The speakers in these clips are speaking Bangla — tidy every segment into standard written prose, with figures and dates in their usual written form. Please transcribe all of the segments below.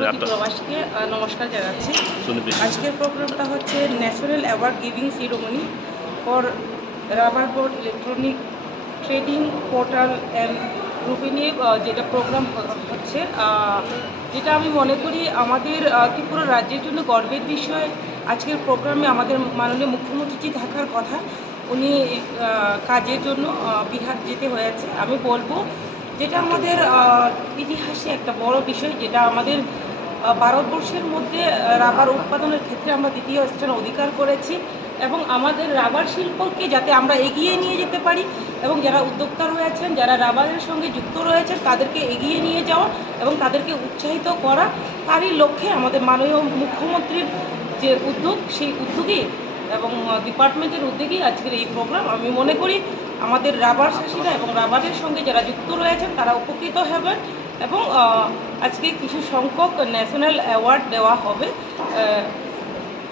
প্রবাসীকে নমস্কার জানাচ্ছি। আজকের প্রোগ্রামটা হচ্ছে national award giving ceremony for rubber board electronic trading portal and গ্রুপে নিয়ে যেটা প্রোগ্রাম হচ্ছে, যেটা আমি মনে করি আমাদের ত্রিপুরা রাজ্যের জন্য গর্বের বিষয়। আজকের প্রোগ্রামে আমাদের মাননীয় মুখ্যমন্ত্রী থাকার কথা, উনি কাজের জন্য বিহার যেতে হয়েছে। আমি বলবো যেটা আমাদের ইতিহাসে একটা বড় বিষয়, যেটা আমাদের ভারতবর্ষের মধ্যে রাবার উৎপাদনের ক্ষেত্রে আমরা দ্বিতীয় স্থান অধিকার করেছি এবং আমাদের রাবার শিল্পকে যাতে আমরা এগিয়ে নিয়ে যেতে পারি এবং যারা উদ্যোক্তা রয়েছেন, যারা রাবারের সঙ্গে যুক্ত রয়েছেন, তাদেরকে এগিয়ে নিয়ে যাওয়া এবং তাদেরকে উৎসাহিত করা, তারই লক্ষ্যে আমাদের মাননীয় মুখ্যমন্ত্রীর যে উদ্যোগ, সেই উদ্যোগে এবং ডিপার্টমেন্টের উদ্যোগেই আজকের এই প্রোগ্রাম। আমি মনে করি আমাদের রাবার চাষিরা এবং রাবারের সঙ্গে যারা যুক্ত রয়েছেন তারা উপকৃত হবেন এবং আজকে কিছু সংখ্যক ন্যাশনাল অ্যাওয়ার্ড দেওয়া হবে,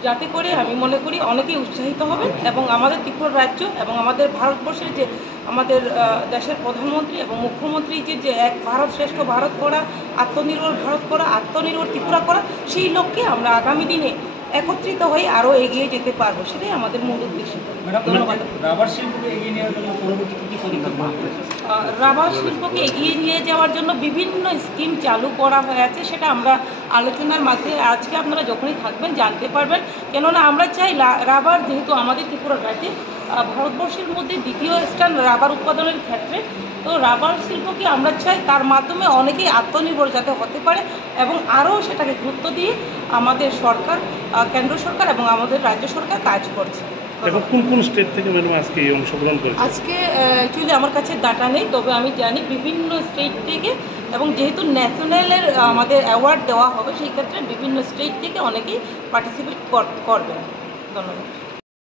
যাতে করে আমি মনে করি অনেকেই উৎসাহিত হবেন এবং আমাদের ত্রিপুরা রাজ্য এবং আমাদের ভারতবর্ষের যে আমাদের দেশের প্রধানমন্ত্রী এবং মুখ্যমন্ত্রী যে এক ভারত শ্রেষ্ঠ ভারত করা, আত্মনির্ভর ভারত করা, আত্মনির্ভর ত্রিপুরা করা, সেই লক্ষ্যে আমরা আগামী দিনে একত্রিত হয়ে আরও এগিয়ে যেতে পারবো, সেটাই আমাদের মূল উদ্দেশ্য। ধন্যবাদ। রাবার শিল্পকে এগিয়ে নেওয়ার জন্য পরবর্তীতে কী পরিকল্পনা রয়েছে? রাবার শিল্পকে এগিয়ে নিয়ে যাওয়ার জন্য বিভিন্ন স্কিম চালু করা হয়েছে, সেটা আমরা আলোচনার মাধ্যমে আজকে আপনারা যখনই থাকবেন জানতে পারবেন। কেননা আমরা চাই রাবার, যেহেতু আমাদের ত্রিপুরা রাজ্যে ভারতবর্ষের মধ্যে দ্বিতীয় স্থান রাবার উৎপাদনের ক্ষেত্রে, তো রাবার শিল্পকে আমরা চাই তার মাধ্যমে অনেকেই আত্মনির্ভর যাতে হতে পারে এবং আরও সেটাকে গুরুত্ব দিয়ে আমাদের সরকার, কেন্দ্র সরকার এবং আমাদের রাজ্য সরকার কাজ করছে। এবং কোন কোন স্টেট থেকে ম্যাডাম আজকে এই অংশগ্রহণ করেছে? আজকে অ্যাকচুয়ালি আমার কাছে ডাটা নেই, তবে আমি জানি বিভিন্ন স্টেট থেকে, এবং যেহেতু ন্যাশনালের আমাদের অ্যাওয়ার্ড দেওয়া হবে সেই ক্ষেত্রে বিভিন্ন স্টেট থেকে অনেকেই পার্টিসিপেট করবেন। ধন্যবাদ।